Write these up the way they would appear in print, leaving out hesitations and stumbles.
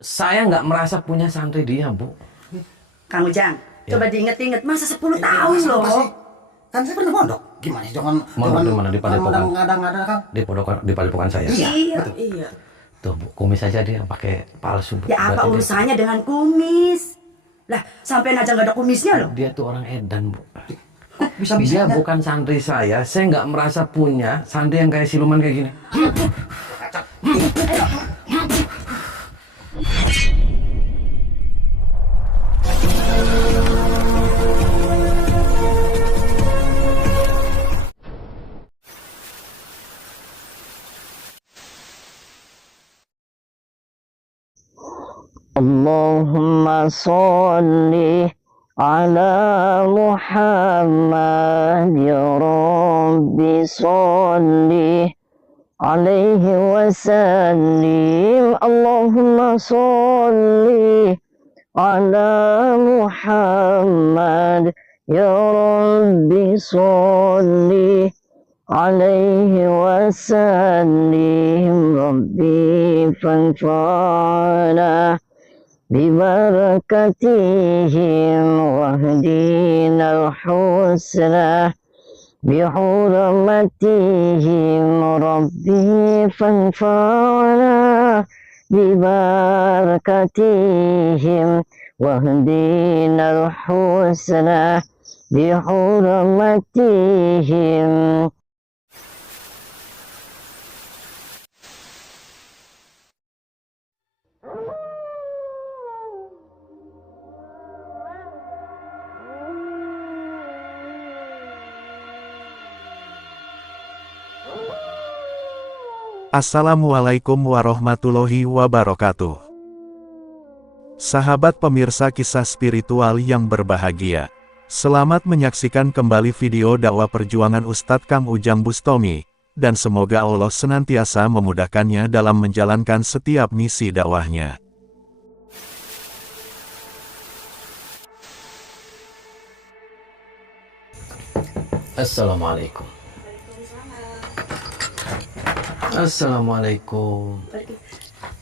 Saya nggak merasa punya santri dia, Bu. Kang Ujang, Ya. coba diinget-inget, masa 10 tahun Masa loh. apa sih? Kan saya pernah mondok. Gimana sih? Jangan Mondok di mana? Di Padepokan? ngada-ngada kan. Di padepokan saya. Iya, Iya. Tuh, Bu, kumis aja dia pakai palsu, Bu. Ya apa Berarti urusannya dengan kumis? Lah, sampai aja nggak ada kumisnya loh. dia tuh orang edan, Bu. Kok Dia bisa-bisanya? bukan santri saya nggak merasa punya santri yang kayak siluman kayak gini. اللهم صل على محمد يا رب صل عليه وسلم اللهم صل على محمد يا رب صل عليه وسلم ربي فانفعنا ببركتهم واهدنا الحسنى بحرمتهم ربي فانفعنا ببركتهم واهدنا الحسنى بحرمتهم. Assalamualaikum warahmatullahi wabarakatuh. Sahabat pemirsa kisah spiritual yang berbahagia. Selamat menyaksikan kembali video dakwah perjuangan Ustadz Kang Ujang Bustami, dan semoga Allah senantiasa memudahkannya dalam menjalankan setiap misi dakwahnya. Assalamualaikum. Assalamualaikum.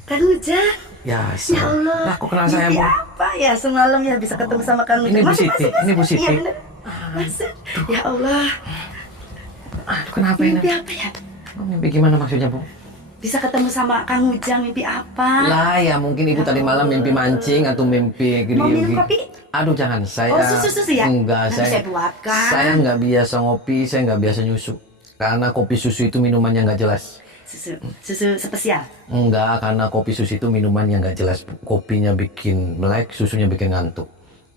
Kang Ujang, Ya, ya Allah. Lah, kok kenal saya, Mimpi Bu? apa ya semalam ya bisa ketemu sama Kang Ujang? Ini Bu Masuk, Siti, masuk, ini Bu masuk. Siti. Iya, bener. Masuk. Ya Allah, Aduh, kenapa ini? mimpi apa ya? Oh, mimpi gimana maksudnya, Bu? Bisa ketemu sama Kang Ujang, mimpi apa? Lah, ya mungkin Ibu tadi malam mimpi mancing atau mimpi Mau minum kopi? Aduh, jangan. Saya Oh, susu ya? Enggak, Nanti saya buatkan. Saya nggak biasa ngopi, saya nggak biasa nyusu. Karena kopi susu itu minumannya nggak jelas. Susu spesial. Enggak, karena kopi susu itu minuman yang nggak jelas. Kopinya bikin melek, susunya bikin ngantuk.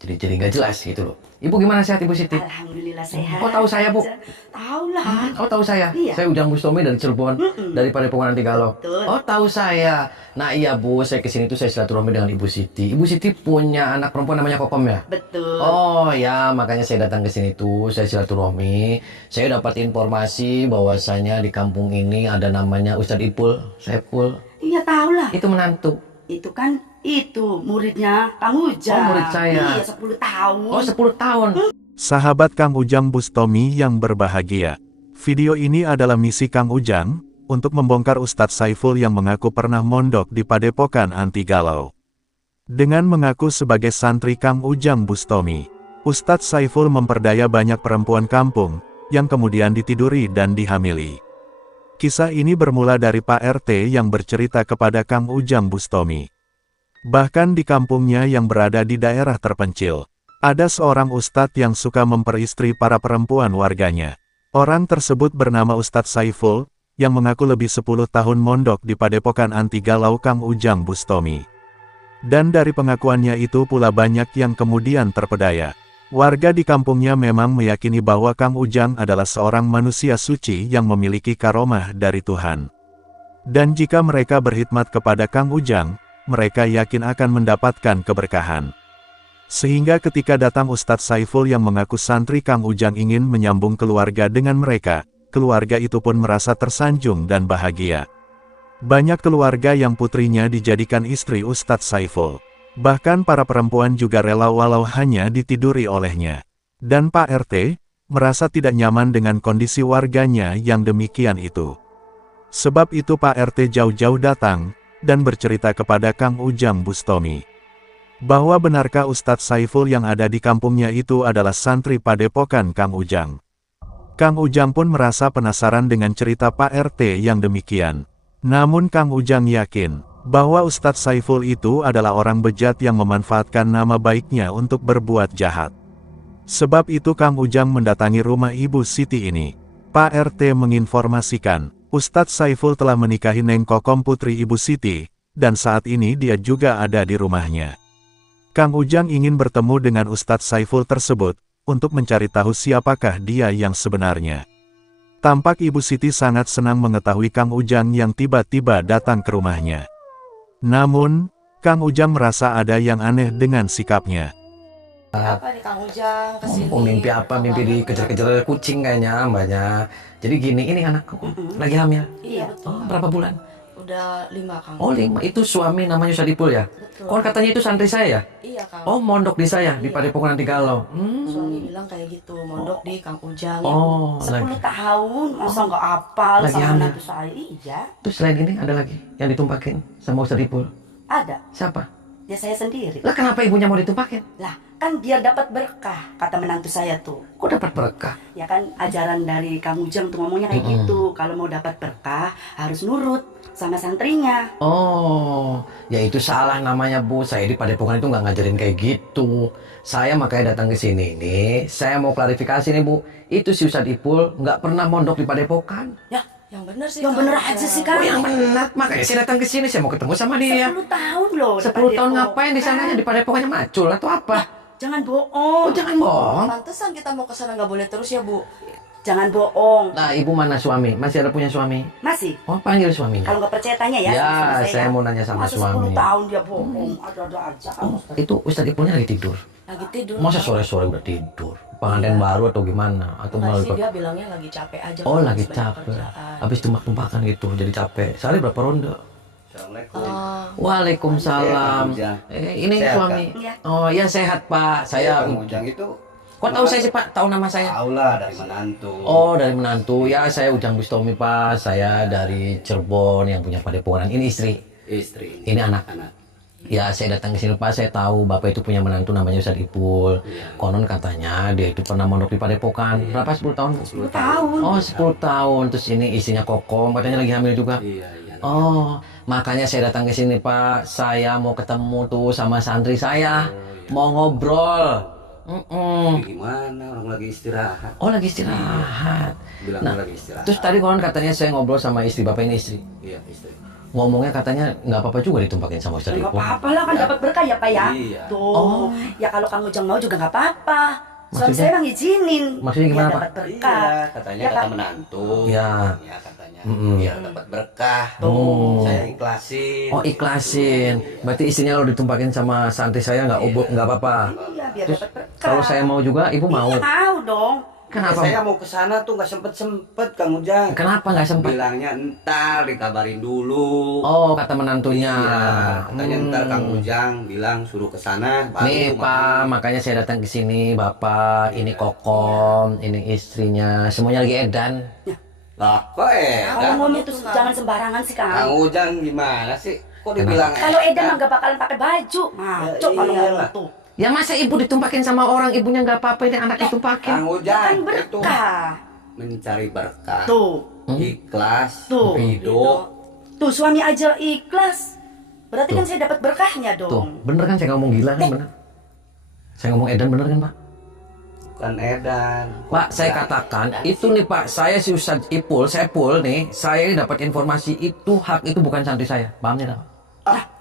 Jadi nggak jelas gitu loh. Ibu gimana, sehat Ibu Siti? Alhamdulillah sehat. Kok tahu saya, Bu? Tahu lah. Oh, tahu saya? Iya. Saya Ujang Bustami dari Cirebon, dari Padepokan Anti Galau. Betul. Oh, tahu saya. Nah, iya Bu, saya kesini tuh saya silaturahmi dengan Ibu Siti. Ibu Siti punya anak perempuan namanya Kokom ya? Betul. Oh ya, makanya saya datang ke sini tuh, saya silaturahmi. Saya dapat informasi bahwasanya di kampung ini ada namanya Ustadz Ipul, Saiful. Iya tahu lah. Itu menantu. Itu kan muridnya Kang Ujang. Oh, murid saya. Iya 10 tahun. Oh, 10 tahun. Sahabat Kang Ujang Bustami yang berbahagia. Video ini adalah misi Kang Ujang, untuk membongkar Ustadz Saiful yang mengaku pernah mondok di Padepokan Anti Galau. Dengan mengaku sebagai santri Kang Ujang Bustami, Ustadz Saiful memperdaya banyak perempuan kampung, yang kemudian ditiduri dan dihamili. Kisah ini bermula dari Pak RT yang bercerita kepada Kang Ujang Bustami. Bahkan di kampungnya yang berada di daerah terpencil, ada seorang ustadz yang suka memperistri para perempuan warganya. Orang tersebut bernama Ustadz Saiful, yang mengaku lebih 10 tahun mondok di Padepokan Anti Galau Kang Ujang Bustami. Dan dari pengakuannya itu pula banyak yang kemudian terpedaya. Warga di kampungnya memang meyakini bahwa Kang Ujang adalah seorang manusia suci yang memiliki karomah dari Tuhan. Dan jika mereka berkhidmat kepada Kang Ujang, mereka yakin akan mendapatkan keberkahan. Sehingga ketika datang Ustadz Saiful yang mengaku santri Kang Ujang ingin menyambung keluarga dengan mereka, keluarga itu pun merasa tersanjung dan bahagia. Banyak keluarga yang putrinya dijadikan istri Ustadz Saiful. Bahkan para perempuan juga rela walau hanya ditiduri olehnya. Dan Pak RT, merasa tidak nyaman dengan kondisi warganya yang demikian itu. Sebab itu Pak RT jauh-jauh datang, dan bercerita kepada Kang Ujang Bustomi bahwa benarkah Ustadz Saiful yang ada di kampungnya itu adalah santri padepokan Kang Ujang. Kang Ujang pun merasa penasaran dengan cerita Pak RT yang demikian. Namun Kang Ujang yakin bahwa Ustadz Saiful itu adalah orang bejat yang memanfaatkan nama baiknya untuk berbuat jahat. Sebab itu Kang Ujang mendatangi rumah Ibu Siti ini. Pak RT menginformasikan, Ustadz Saiful telah menikahi Neng Kokom putri Ibu Siti, dan saat ini dia juga ada di rumahnya. Kang Ujang ingin bertemu dengan Ustadz Saiful tersebut, untuk mencari tahu siapakah dia yang sebenarnya. Tampak Ibu Siti sangat senang mengetahui Kang Ujang yang tiba-tiba datang ke rumahnya. Namun, Kang Ujang merasa ada yang aneh dengan sikapnya. Apa nih Kang Ujang kesini? Oh, mimpi apa? Mimpi dikejar-kejar kucing kayaknya mbaknya. Jadi gini, ini anakku lagi hamil. Iya betul. Oh, berapa bulan? Udah 5 Kang. Oh 5, itu suami namanya Ustadz Ipul ya? Betul. Kon katanya itu santri saya ya? Iya Kang. Oh mondok di saya, di Iya. Padepokan Antigalau. Suami bilang kayak gitu, mondok di Kang Ujang. Oh 10 lagi. tahun, masa nggak apal Lagi sama hamil. menantu saya? Iya, Terus selain ini ada lagi yang ditumpakin sama Ustadz Ipul. ada. Siapa? Ya saya sendiri. Lah kenapa ibunya mau ditumpakin? Lah, kan biar dapat berkah, kata menantu saya tuh. Kok dapat berkah? Ya kan ajaran dari Kang Ujang tuh ngomongnya kayak gitu. Kalau mau dapat berkah harus nurut sama santrinya. Oh, ya itu salah namanya Bu. Saya di Padepokan itu nggak ngajarin kayak gitu. Saya makanya datang ke sini nih. Saya mau klarifikasi nih Bu. Itu si Ustadz Ipul nggak pernah mondok di Padepokan. Ya, yang bener sih. Yang Kang bener Ujang. aja sih Oh Kang. yang benar. Makanya saya datang ke sini. Saya mau ketemu sama dia. 10 tahun loh. di 10 tahun Padepokan. ngapain di sananya di Padepokannya macul atau apa? Jangan bohong. Oh jangan bohong. Pantesan kita mau ke sana nggak boleh terus ya Bu. Jangan bohong. Nah ibu mana suami? Masih ada punya suami? Masih. Oh panggil suaminya. Kalau nggak percaya tanya ya. Ya, sama saya mau nanya sama Masa suami. 10 tahun dia bohong. Ada-ada aja kan. Itu Ustadz Ipulnya lagi tidur. Lagi tidur. Masa sore-sore udah tidur? Pengantin baru atau gimana? Atau Enggak malah sih, dia bilangnya lagi capek aja. Oh Kang, lagi banyak capek. kerjaan. Habis tumpah-tumpakan gitu jadi capek. Sehari berapa ronde? Oh, Waalaikumsalam. Iya, Ini Sehat, suami. Iya. Oh iya sehat Pak. Saya. Kang Ujang itu Kok tahu saya sih Pak? Tahu nama saya? tahu lah dari menantu. Oh dari menantu. Ya saya Ujang Bustomi Pak. Saya dari Cirebon yang punya Padepokan. Ini istri. Istri. Ini anak. Anak. Ya saya datang ke sini Pak. Saya tahu Bapak itu punya menantu namanya Ustadz Ipul. Iya. Konon katanya dia itu pernah mondok di Padepokan. Berapa 10 tahun? 10 tahun. Oh 10 tahun. Terus ini istrinya Kokom. Katanya lagi hamil juga. Iya, iya. Oh, makanya saya datang ke sini Pak. Saya mau ketemu tuh sama santri saya. Mau ngobrol. Gimana orang lagi istirahat? Oh lagi istirahat. Bilang Nah, lagi istirahat. Terus tadi konon katanya saya ngobrol sama istri Bapak ini istri. Iya, istri. Ngomongnya katanya nggak apa-apa juga ditumpakin sama Ustadz Nggak Ipul. apa-apa lah kan dapat berkah ya Pak ya. Iya. Tuh. Ya kalau Kang Ujang mau juga nggak apa-apa. Suami Maksudnya? saya emang izinin. Maksudnya gimana, Biar Pak? dapat berkah. Iya, katanya Ya, kata Kak? menantu. Iya. Ya katanya Mm-mm. biar dapat berkah. Oh. Saya ikhlasin. Oh ikhlasin. Berarti istrinya kalau ditumpakin sama santri saya nggak nggak apa-apa. Iya biar Terus dapat berkah. kalau saya mau juga ibu mau. Iya, mau dong. Kenapa? Saya mau ke sana tuh nggak sempet Kang Ujang. Kenapa nggak sempat? Bilangnya entar dikabarin dulu. Oh kata menantunya. Iya, katanya ntar Kang Ujang bilang suruh ke sana. baru Nih Pak, makanya saya datang ke sini Bapak. Ini Kokom, ini istrinya, semuanya lagi edan. Lah, kok Kalau ngomong itu Kang. jangan sembarangan sih Kang Kang. Ujang gimana sih? Kok dibilang Kalau Edan mah nggak bakalan pakai baju. Ngaco kalau iyalah. ngomong tuh. Ya masa ibu ditumpakin sama orang, ibunya nggak apa-apa, ini anak ditumpakin. Kang Kan Ujang itu berkah. mencari berkah, Tuh. ikhlas, Tuh. ridho. Tuh suami aja ikhlas. Berarti kan saya dapat berkahnya Tuh, dong. bener kan saya ngomong gila kan bener? Saya ngomong edan bener kan Pak? Bukan Edan. Pak, saya katakan itu nih Pak, saya si Ustadz Ipul, saya Pul nih, saya ini dapat informasi itu hak itu bukan santri saya, paham tidak?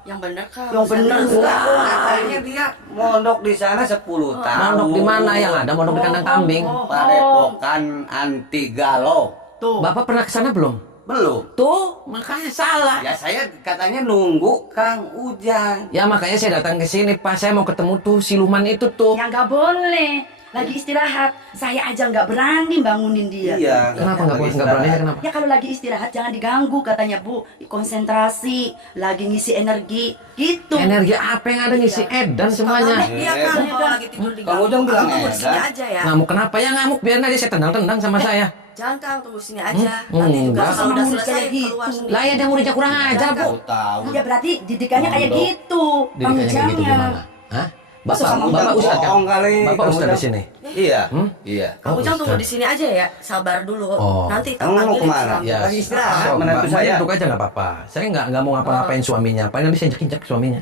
yang bener Kang. Yang bener enggak. Katanya dia mondok di sana 10 tahun. Mondok di mana yang ada? Mondok di kandang kambing. Padepokan anti galau. Tuh. Bapak pernah ke sana belum? Belum. Tuh, makanya salah. Ya saya katanya nunggu Kang Ujang. Ya makanya saya datang ke sini Pak, saya mau ketemu tuh siluman itu tuh. Ya nggak boleh. Lagi istirahat. Saya aja nggak berani bangunin dia. Iya. Kenapa nggak boleh? Nggak berani kenapa? Ya kalau lagi istirahat jangan diganggu katanya Bu. Konsentrasi, lagi ngisi energi, gitu. Energi apa yang ada ngisi edan semuanya? Iya Kang, kalau lagi tidur di Kang Ujang bilang Kamu di sini Edan. aja ya. Ngamuk kenapa ya ngamuk? Biarin aja saya tendang-tendang sama saya. Jangan Kang, tunggu sini aja. Nanti juga enggak. kalau udah Sama selesai kayak gitu. keluar sendiri. Lah ya dia muridnya kurang ajar, Bu. Tahu. Ya berarti didikannya kayak Mondok. gitu. Kang Didikannya kayak gitu Ujangnya. gimana? Hah? Masa Bapak, sama Bapak Ujang Ustadz kan? bohong kali. Bapak Kang Ustadz di Ujang. sini. Iya. Hmm? Iya. Kang Ujang tunggu Ustadz. di sini aja ya, sabar dulu. Oh. Nanti tak Kamu mau panggilin kemana? suami. Ya, Lagi istirahat, sok, menantu Mbak. saya. Duduk aja nggak apa-apa. Saya nggak mau ngapa-ngapain suaminya. Paling bisa injek-injek suaminya.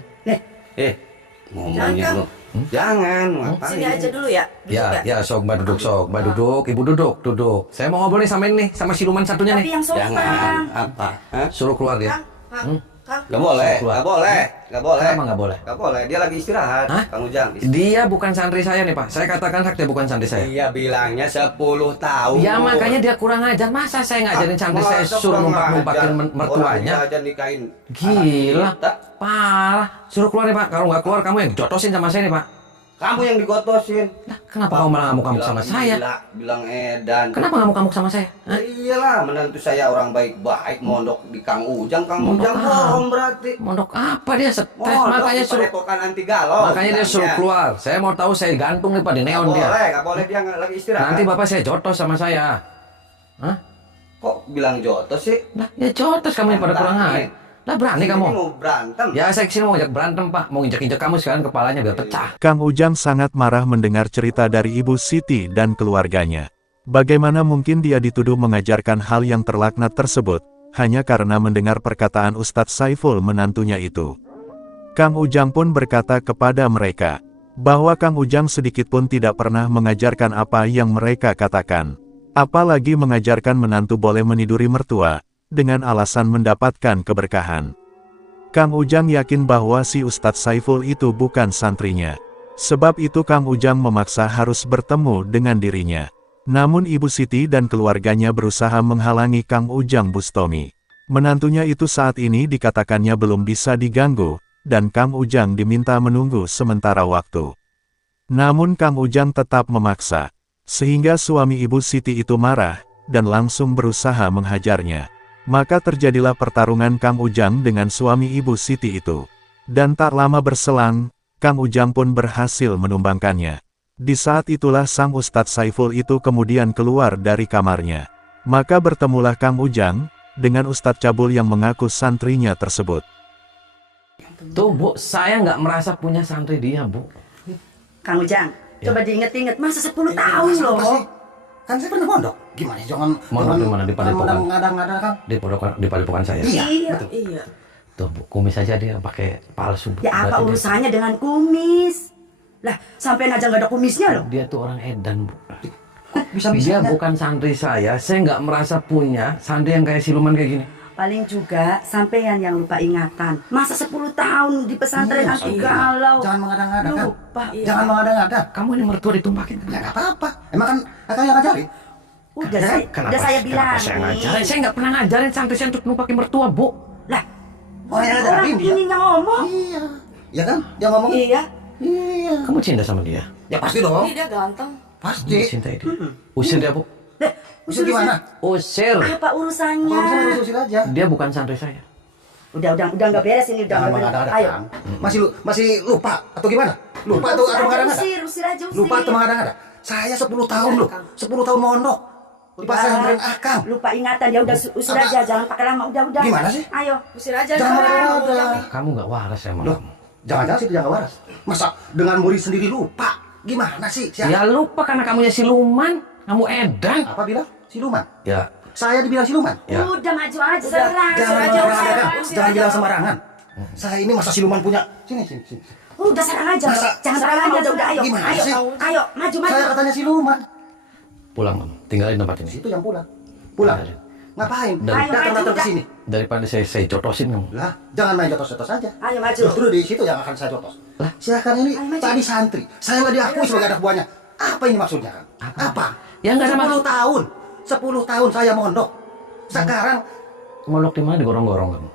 Ngomong Jangan, gitu. Jangan, ngapain? Sini aja dulu ya. Duduk Ya, ya, sok Mbak duduk, sok Mbak duduk, Ibu duduk. Saya mau ngobrol nih sama ini, sama siluman satunya Tapi nih. yang Jangan. sopan. Apa? Hah? Suruh keluar dia. Kang, Kang. Gak boleh, Keluar. gak boleh, gak boleh. Kenapa nggak boleh? Gak boleh, dia lagi istirahat. Hah? Kang Ujang. Dia bukan santri saya nih Pak. Saya katakan hak dia bukan santri saya. Dia bilangnya 10 tahun. Ya makanya dia kurang ajar. Masa saya ngajarin santri saya Masa suruh kurang numpak-numpakin ajar? mertuanya? Orang dia aja nikahin Gila, anak kita. parah. Suruh keluar nih Pak. Kalau nggak keluar kamu yang jotosin sama saya nih Pak. Kamu yang digotosin. Lah, kenapa kamu malah ngamuk-ngamuk sama saya? Bilang edan. Kenapa ngamuk-ngamuk sama saya? Hah? Iyalah, menantu saya orang baik-baik, mondok di Kang Ujang. Kang Mondok Ujang apa? bohong berarti. Mondok apa dia stres? Mondok Makanya di suruh Padepokan anti galau. Makanya dia suruh bilangnya. keluar. Saya mau tahu saya gantung nih Pak di Gak neon dia. boleh, gak boleh dia lagi istirahat. Nanti Bapak saya jotos sama saya. Hah? Kok bilang jotos sih? Lah, ya jotos kamu yang pada kurang ajar. Lah berani Ini kamu. mau berantem. Ya saya kesini mau ngajak berantem Pak. Mau injek-injek kamu sekarang kepalanya biar pecah. Kang Ujang sangat marah mendengar cerita dari Ibu Siti dan keluarganya. Bagaimana mungkin dia dituduh mengajarkan hal yang terlaknat tersebut, hanya karena mendengar perkataan Ustadz Saiful menantunya itu. Kang Ujang pun berkata kepada mereka, bahwa Kang Ujang sedikitpun tidak pernah mengajarkan apa yang mereka katakan. Apalagi mengajarkan menantu boleh meniduri mertua, dengan alasan mendapatkan keberkahan. Kang Ujang yakin bahwa si Ustadz Saiful itu bukan santrinya. Sebab itu Kang Ujang memaksa harus bertemu dengan dirinya. Namun Ibu Siti dan keluarganya berusaha menghalangi Kang Ujang Bustomi. Menantunya itu saat ini dikatakannya belum bisa diganggu, dan Kang Ujang diminta menunggu sementara waktu. Namun Kang Ujang tetap memaksa, sehingga suami Ibu Siti itu marah, dan langsung berusaha menghajarnya. Maka terjadilah pertarungan Kang Ujang dengan suami Ibu Siti itu. Dan tak lama berselang, Kang Ujang pun berhasil menumbangkannya. Di saat itulah sang Ustadz Saiful itu kemudian keluar dari kamarnya. Maka bertemulah Kang Ujang, dengan Ustadz Cabul yang mengaku santrinya tersebut. Tuh Bu, saya nggak merasa punya santri dia Bu. Kang Ujang, Ya. coba diinget-inget masa 10 tahun Masa loh. apa sih? Kan saya pernah mondok. Gimana sih? Jangan Mondok di mana? Di Padepokan? Ngadang-ngadang kan. Di padepokan saya. Iya. Iya. Betul. Iya. Tuh Bu, kumis aja dia pakai palsu Bu. Ya apa Berarti urusannya dengan kumis? Lah, sampai aja nggak ada kumisnya loh. dia tuh orang edan Bu. Bisa-bisa. Dia bukan santri saya nggak merasa punya santri yang kayak siluman kayak gini. Paling juga sampean yang lupa ingatan. Masa 10 tahun di pesantren anti galau. Jangan mengadang-adang kan. Lupa. Jangan mengadang-adang. Kamu ini mertua ditumpakin. Ya nggak apa-apa. Emang kan akang yang ngajarin. Udah Kenapa saya kenapa saya bilangin. ngajarin? Saya nggak pernah ngajarin santri saya untuk numpakin mertua Bu. Lah, Orang yang ngajarin orang dia. ini yang ngomong. Iya. Ya kan? Dia ngomong. Iya. Iya. Kamu cinta sama dia? Ya pasti dong. Ini dia ganteng. Pasti. Cintai dia. Usir dia Bu. Lah, Usir gimana? Usir. apa urusannya? Kalau bisa harus usir aja. Dia bukan santri saya. Udah nggak beres ini, udah Jangan nggak beres. mengadang-adang. Ayo. Kang. Masih lupa atau gimana? Lupa atau mengadang-adang? Usir aja, usir. Lupa atau mengadang-adang? Saya 10 tahun loh. 10 tahun mondok. Di pesantren akang. Lupa ingatan, ya udah usir Apa? aja, jangan pakai lama, udah. Gimana sih? Ayo. Usir aja. Jangan Kang. mengadang-adang. Kamu nggak waras ya Loh, malam. jangan-jangan sih jangan waras. Masa dengan murid sendiri lupa? Gimana sih? Ya lupa karena kamunya siluman. Kamu edan. Apa bilang? Siluman. Ya. Saya dibilang siluman. Ya. Udah maju aja, serang. Jangan aja, mengadang-adang. usir Jangan aja. bilang sembarangan. Saya ini masa siluman punya. Sini. Udah serang aja, Masa- jangan serang aja, udah ayo. Gimana Ayo, sih? ayo, maju. Saya katanya siluman. Pulang Mam. Tinggalin tempat ini. Situ yang pulang. Pulang. Tinggalin. Ngapain? Dan- Ayo, Datang maju, ke udah. sini. Daripada saya jotosin kamu. Lah, jangan main jotos-jotos aja. Ayo, maju. Justru di situ yang akan saya jotos. Lah? Silakan ini Ayo, maju. tadi santri. Saya nggak diakui sebagai anak buahnya. Apa ini maksudnya, Kang? Apa? Ya, nggak ada 10 tahun. 10 tahun saya mondok. Sekarang Mondok di mana digorong-gorong kamu?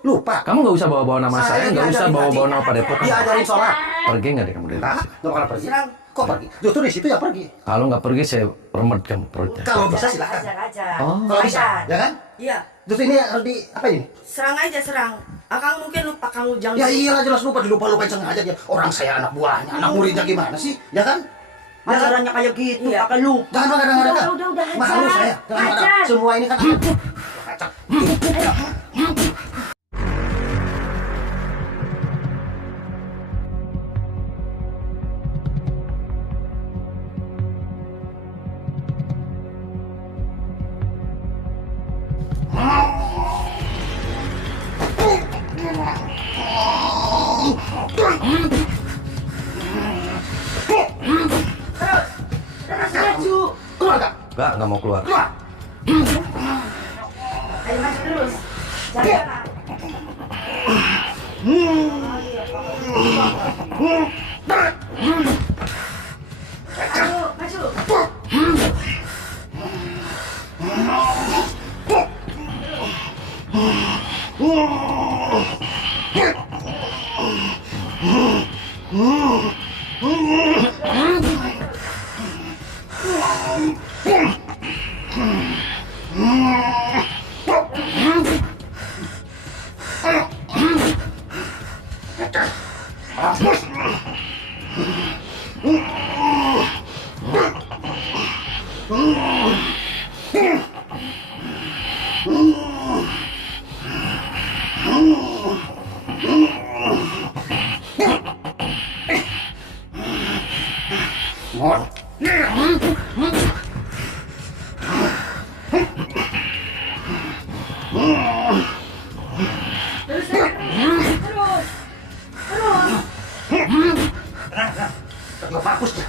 lupa. Kamu nggak usah bawa-bawa nama saya, nggak usah diajarin bawa-bawa ngaji. nama Padepokan. Diajarin sholat. Pergi nggak deh kamu dari Nah, sini? nggak bakal pergi. Serang. Kok pergi? Justru di situ ya pergi. Kalau nggak pergi saya remet kamu perutnya. Kalau bisa silakan. Ajar aja. Oh. Kalau bisa, Ajar. ya kan? Iya. Justru ini harus di apa ini? Serang aja, serang. Akang mungkin lupa Kang Ujang. Ya iyalah jelas lupa dilupa-lupain sengaja dia. Orang saya anak buahnya, anak muridnya gimana sih? Ya kan? Ajarannya kayak gitu, Iya. kakak lupa. Jangan. Udah, Malu hajar. saya. Jangan. Hajar. Semua ini kan Maju. keluar Kak. Nggak mau keluar. Keluar. Ayo maju terus. Jangan. Ayo, maju. Nggak bagus ya.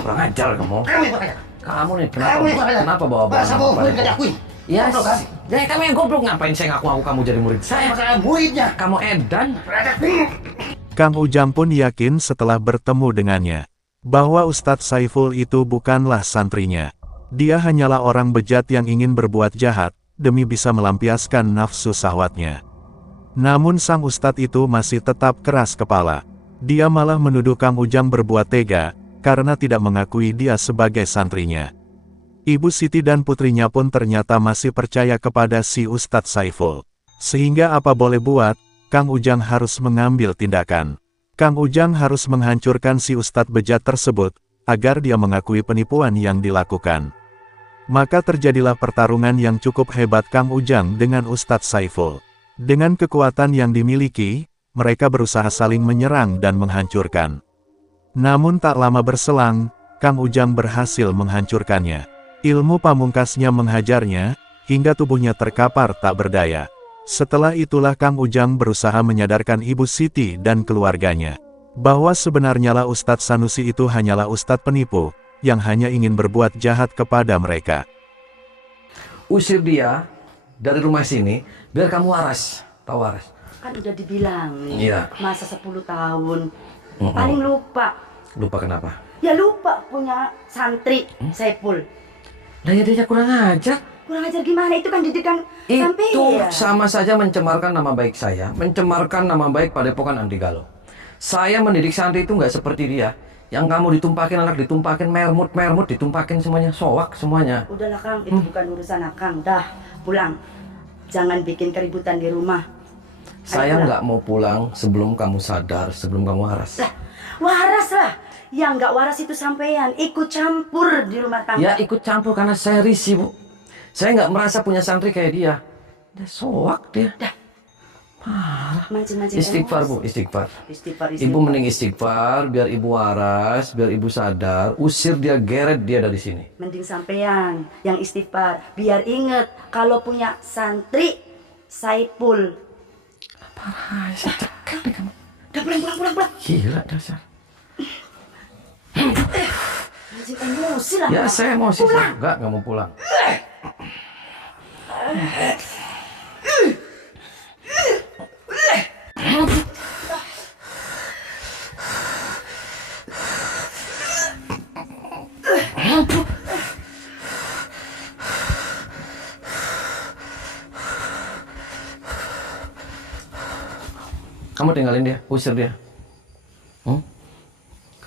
Kurang ajar kamu. Kamu yang bertanya. Kamu nih kenapa? Kamu yang bertanya. Kenapa bawa-bawa Masa nama mau Pak murid Deko? nggak diakui? Ya, Goblok kan? ya kamu yang goblok, ngapain saya ngaku-ngaku kamu jadi murid saya? Saya muridnya. Kamu edan. Kang Ujang pun yakin setelah bertemu dengannya, bahwa Ustadz Saiful itu bukanlah santrinya. Dia hanyalah orang bejat yang ingin berbuat jahat, demi bisa melampiaskan nafsu syahwatnya. Namun sang Ustadz itu masih tetap keras kepala. Dia malah menuduh Kang Ujang berbuat tega, karena tidak mengakui dia sebagai santrinya. Ibu Siti dan putrinya pun ternyata masih percaya kepada si Ustadz Saiful. Sehingga apa boleh buat, Kang Ujang harus mengambil tindakan. Kang Ujang harus menghancurkan si Ustadz bejat tersebut, agar dia mengakui penipuan yang dilakukan. Maka terjadilah pertarungan yang cukup hebat Kang Ujang dengan Ustadz Saiful. Dengan kekuatan yang dimiliki, mereka berusaha saling menyerang dan menghancurkan. Namun tak lama berselang, Kang Ujang berhasil menghancurkannya. Ilmu pamungkasnya menghajarnya, hingga tubuhnya terkapar tak berdaya. Setelah itulah Kang Ujang berusaha menyadarkan Ibu Siti dan keluarganya, bahwa sebenarnya lah Ustadz Sanusi itu hanyalah Ustadz penipu, yang hanya ingin berbuat jahat kepada mereka. Usir dia dari rumah sini, biar kamu waras. Tahu waras? Kan udah dibilangin. Iya. Masa 10 tahun. Paling lupa. Lupa kenapa? Ya lupa punya santri Saiful. Nah ya dia kurang ajar. Kurang ajar gimana? Itu kan didikan sampai Itu ya. sama saja mencemarkan nama baik saya, mencemarkan nama baik Padepokan Anti Galau. Saya mendidik santri itu nggak seperti dia. Yang kamu ditumpakin, anak ditumpakin, mermut ditumpakin semuanya, soak semuanya. Udahlah Kang, itu bukan urusan Akang. Dah, pulang. Jangan bikin keributan di rumah. Saya pulang. nggak mau pulang sebelum kamu sadar, sebelum kamu waras. Lah, waras lah. Yang nggak waras itu sampean, ikut campur di rumah tangga. Ya ikut campur karena saya risih, Bu. Saya nggak merasa punya santri kayak dia. Dia soak dia. Mancing-mancing Istighfar, emosi. Bu, istighfar. Istighfar. Ibu mending istighfar biar ibu waras, biar ibu sadar, usir dia, geret dia dari sini. Mending sampean yang istighfar. Biar inget kalau punya santri Saipul. Parah, saya cekak nih kamu. Udah pulang. Gila dasar. Mancing emosi lah. Ya Kang. saya emosi, saya nggak mau pulang. Kamu tinggalin dia, usir dia.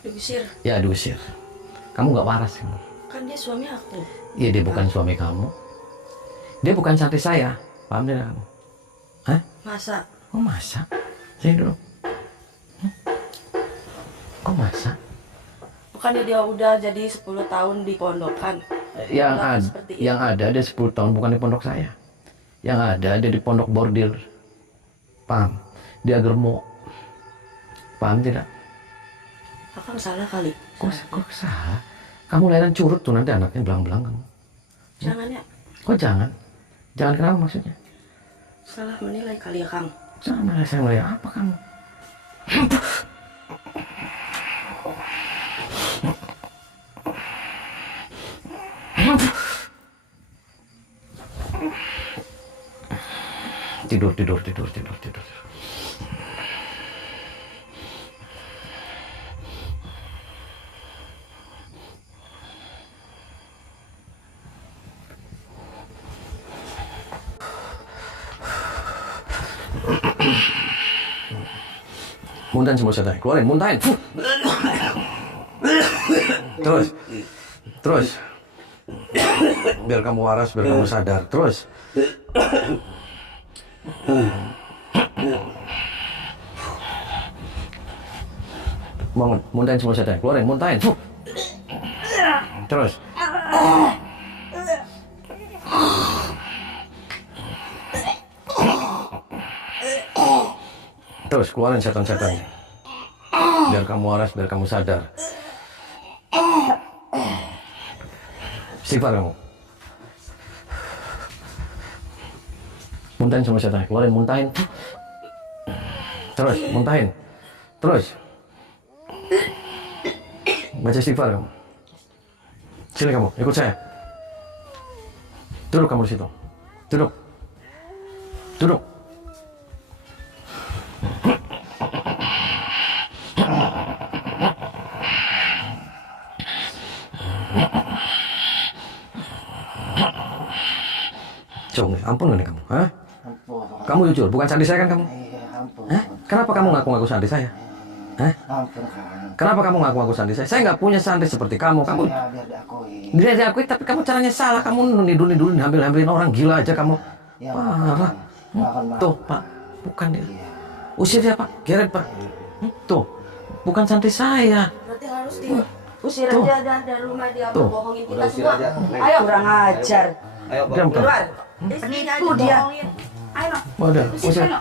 Diusir. Ya diusir. Kamu nggak waras kamu. Kan dia suami aku. Iya dia bukan suami kamu. Dia bukan santri saya. Paham tidak kamu? Hah? Masa? Kok masa? Sini dulu. Kok masa? Bukannya dia udah jadi 10 tahun di pondokan. Yang ada dia 10 tahun bukan di pondok saya. Yang ada dia di pondok bordil. Paham? Dia germo. Paham tidak? Akang salah kali. Kok salah? Kamu lahiran curut tuh nanti anaknya belang-belang kamu. Jangan ya. Kok jangan? Jangan kenapa maksudnya? Salah menilai kali ya Kang. Jangan saya mulai apa kamu? Tidur. Muntahin semua setan, keluarin, muntahin. Terus. Biar kamu waras, biar kamu sadar. Terus. Bangun, muntahin semua setan, keluarin, muntahin. Terus. Terus keluarin setan-setannya. Biar kamu waras, biar kamu sadar. Istighfar kamu. Muntahin semua setannya, keluarin, muntahin. Terus, muntahin. Terus. Baca istighfar kamu. Sini kamu, ikut saya. Duduk kamu di situ. Duduk. Coba, ampun gak nih kamu? Hah? Ampun. Kamu jujur, bukan santri saya kan kamu? Iya, ampun. Hah? Kenapa kamu ngaku-ngaku santri saya? Hah? Ampun, Kang. Kenapa kamu ngaku-ngaku santri saya? Saya nggak punya santri seperti kamu. Kamu Ya, biar diakui. dia diakui, tapi kamu caranya salah. Kamu nidu-niduin, hamil-hamilin orang, gila aja kamu. Ya, Parah. maafkan, Tuh, Pak, bukan dia. Iya. Usir dia, Pak. Geret, Pak. Tuh, bukan santri saya. Berarti harus diusir Tuh. aja dari rumah dia Tuh. bohongin kita Udah usir semua. aja. Ayo. Kurang ajar. Ayo, Diam, Bang. Pak. Istrinya aja Penipu dia. bohongin. Ayo, Udah, usir usir. ayo.